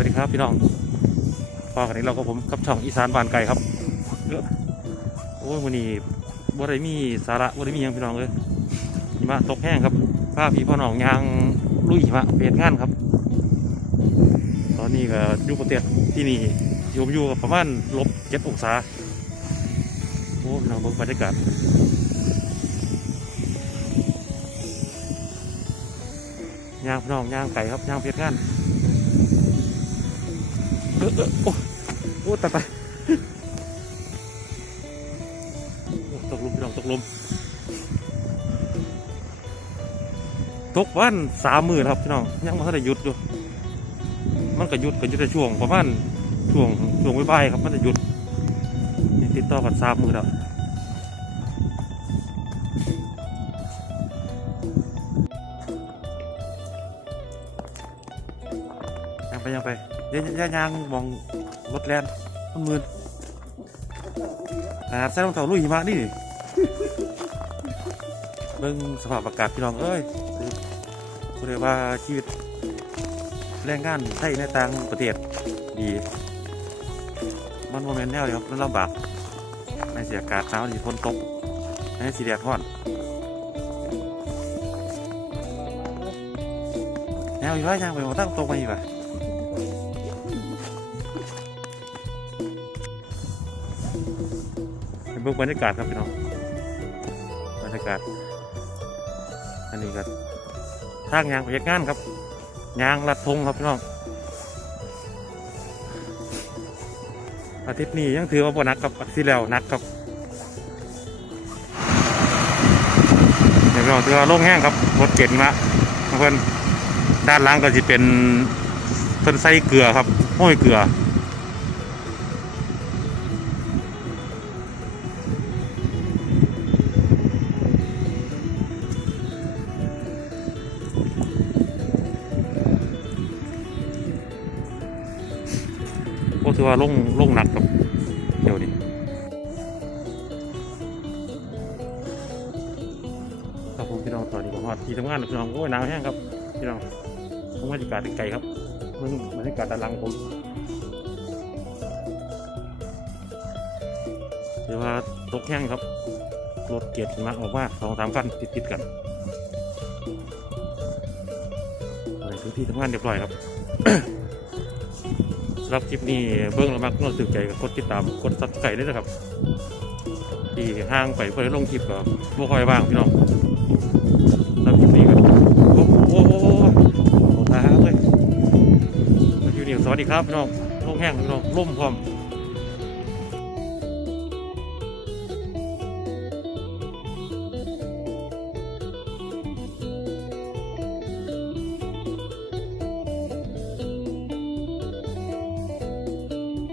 วัสดีครับพี่น้องพอกันนี้เราก็ผมกับช่องอีสานบานไก่ครับเอ้อโอ้ยวันนี้บ่ได้มีสาระบ่ได้มียังพี่น้องเลยหิมะตกแห้งครับพาพี่พ่อน้องยางลุยหิมะเปลี่ยนงานครับ ตอนนี้ก็อยู่ประเทศที่นี่อยู่อยู่กับประมาณลบเจ็ดองศาโอ้พี่น้องเบิ่งบรรยากาศยางพี่น้องยางไก่ครับยางเปลี่ยนงาน เออเออโอ้โอ้ตายไปตกหลุมพี่น้องตกหลุมตกวันสามหมื่นครับพี่น้องยังม่ทันได้หยุดอยู่มันก็หยุดก็หยุดในช่วงประมาณช่วงช่วงบ่ายๆครับมันจะหยุดติดต่อกันสามหมื่นแล้วยังไปยังไป ยวย่างมองรถแลนมันมืนขนาใส่รองเท้าลุยหิมะนี่เบิ่งสภาพอากาศพี่น้องเอ้ยคือเรียกว่าชีวิตแรงงานไทยในต่างประเทศดี มันโมเมนต์แนวเลยครับมันลำบากในเสียอากาศหนาวที่ฝนตกในสีแดดร้อนแนวอีกว่ายังไปมาตั้งตกมาอีกว่ะ ไปเบิ่งบรรยากาศครับพี่น้องบรรยากาศ อันนี้ก็ทางยางไปเฮ็ดงานครับยางลัดทงครับพี่น้องอาทิตย์นี้ยังถือว่าบ่นักครับอาทิตย์แล้วนักครับเดี๋ยวเราถือว่าโล่งแห้งครับรถเก๋งละเพื่อนด้านล่างก็จะเป็นเพิ่นใส่เกลือครับห้อยเกลือ ก็ถือว่าลงลงหนักครับเดี๋ยวนี้ครับผมพี่น้องตอนนี้ผมฮอดที่ทำงานพี่น้องโอ้ยหนาวแห้งครับพี่น้องผมบรรยากาศไกลครับมึงบรรยากาศด้านหลังผมเดี๋ยวว่าตกแห้งครับรถเกียรติมาออกมาสองสามคันติดติดกันไปถึงที่ทำงานเรียบร้อยครับ รับคลิปนี้เบิ้งแล้วมักนวดตื่นใจกับกดติดตามกดซับสไครต์ด้วยนะครับที่ห้างไปเพื่อลงคลิปก็บ่ค่อยว่างพี่น้องรับคลิปนี้ก็โอ้โหโอ้โหโอ้โหโอ้ตายแล้วเลยคลิปนี้สวัสดีครับพี่น้องลงแห้งพี่น้องร่มพร้อม